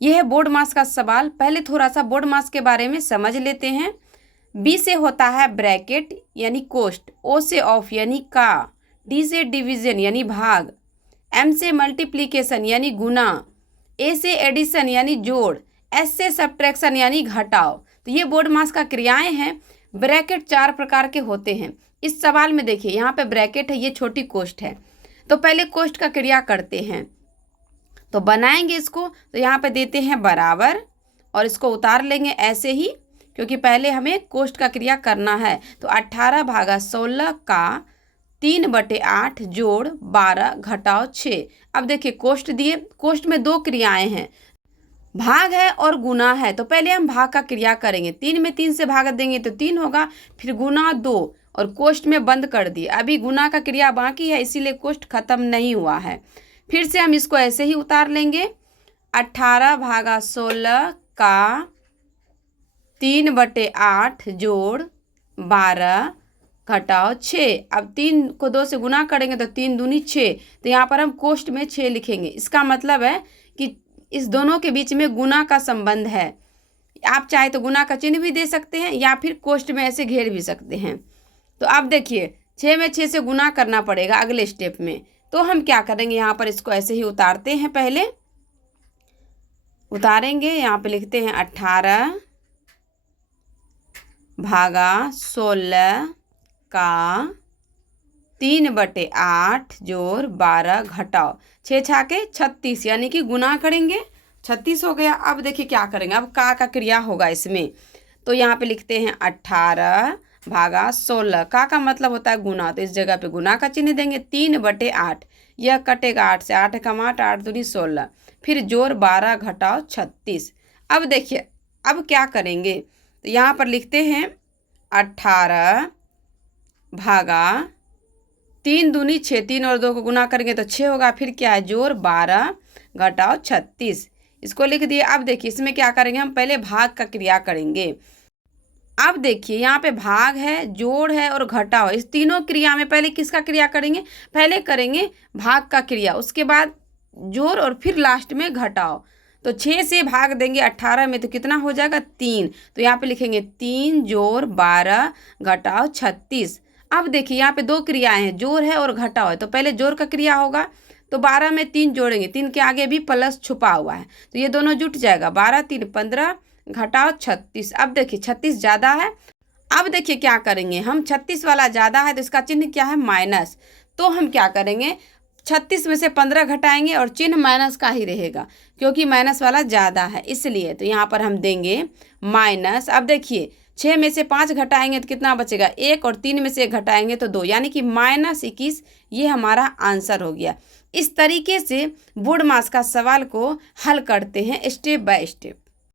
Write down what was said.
यह है बोर्ड मास का सवाल। पहले थोड़ा सा बोर्ड मास के बारे में समझ लेते हैं। बी से होता है ब्रैकेट यानी कोष्ट, ओ से ऑफ यानी का, डी से डिवीजन यानी भाग, एम से मल्टीप्लिकेशन यानी गुना, ए से एडिशन यानी जोड़, एस से सब्ट्रैक्शन यानी घटाव। तो ये बोर्ड मास का क्रियाएं हैं। ब्रैकेट 4 प्रकार के होते हैं। इस सवाल में देखिए यहाँ पे ब्रैकेट है, ये छोटी कोष्ट है। तो पहले कोष्ट का क्रिया करते हैं, तो बनाएंगे इसको। तो यहाँ पे देते हैं बराबर और इसको उतार लेंगे ऐसे ही, क्योंकि पहले हमें कोष्ट का क्रिया करना है। तो 18 भागा 16 का 3/8 जोड़ 12 घटाव 6। अब देखिए कोष्ट दिए, कोष्ट में 2 क्रियाएं हैं, भाग है और गुना है। तो पहले हम भाग का क्रिया करेंगे। 3 में 3 से भाग देंगे तो 3 होगा, फिर गुना 2 और कोष्ट में बंद कर दिए। अभी गुना का क्रिया बाकी है, इसीलिए कोष्ट खत्म नहीं हुआ है। फिर से हम इसको ऐसे ही उतार लेंगे। 18 भागा 16 का 3/8 जोड़ 12 घटाव 6। अब 3 को 2 से गुना करेंगे तो 3 दूनी 6। तो यहाँ पर हम कोष्ट में 6 लिखेंगे। इसका मतलब है कि इस दोनों के बीच में गुना का संबंध है। आप चाहे तो गुना का चिन्ह भी दे सकते हैं या फिर कोष्ट में ऐसे घेर भी सकते हैं। तो अब देखिए 6 में 6 से गुना करना पड़ेगा अगले स्टेप में। तो हम क्या करेंगे, यहाँ पर इसको ऐसे ही उतारते हैं। पहले उतारेंगे, यहाँ पे लिखते हैं 18 भागा 16 का 3/8 जोड़ 12 घटाव 6 छाके 36, यानी कि गुना करेंगे 36 हो गया। अब देखिए क्या करेंगे, अब का क्रिया होगा इसमें। तो यहाँ पे लिखते हैं 18 भागा 16, का मतलब होता है गुना, तो इस जगह पे गुना का चिन्ह देंगे। 3/8, यह कटेगा 8 से, 8 कम 8, 8 दूनी 16, फिर जोड़ 12 घटाव 36। अब देखिए अब क्या करेंगे, तो यहाँ पर लिखते हैं 18 भागा 3 दूनी 6, 3 और 2 को गुना करेंगे तो 6 होगा, फिर क्या है जोड़ 12 घटाव 36, इसको लिख दिए। अब देखिए इसमें क्या करेंगे, हम पहले भाग का क्रिया करेंगे। अब देखिए यहाँ पे भाग है, जोड़ है और घटाव, इस तीनों क्रिया में पहले किसका क्रिया करेंगे, पहले करेंगे भाग का क्रिया, उसके बाद जोड़ और फिर लास्ट में घटाव। तो 6 से भाग देंगे 18 में तो कितना हो जाएगा 3। तो यहाँ पे लिखेंगे 3 जोड़ 12 घटाव 36। अब देखिए यहाँ पे 2 क्रियाएं हैं, जोड़ है और घटाव है। तो पहले जोड़ का क्रिया होगा, तो 12 में 3 जोड़ेंगे, 3 के आगे भी प्लस छुपा हुआ है, तो ये दोनों जुट जाएगा। 12 3 15 घटाव 36। अब देखिए 36 ज़्यादा है। अब देखिए क्या करेंगे हम, 36 वाला ज़्यादा है तो इसका चिन्ह क्या है माइनस। तो हम क्या करेंगे, 36 में से 15 घटाएंगे और चिन्ह माइनस का ही रहेगा, क्योंकि माइनस वाला ज़्यादा है इसलिए। तो यहाँ पर हम देंगे माइनस। अब देखिए 6 में से 5 घटाएंगे तो कितना बचेगा 1, और 3 में से 1 घटाएंगे तो 2, यानी कि -21। ये हमारा आंसर हो गया। इस तरीके से बोर्ड मास का सवाल को हल करते हैं स्टेप बाय स्टेप।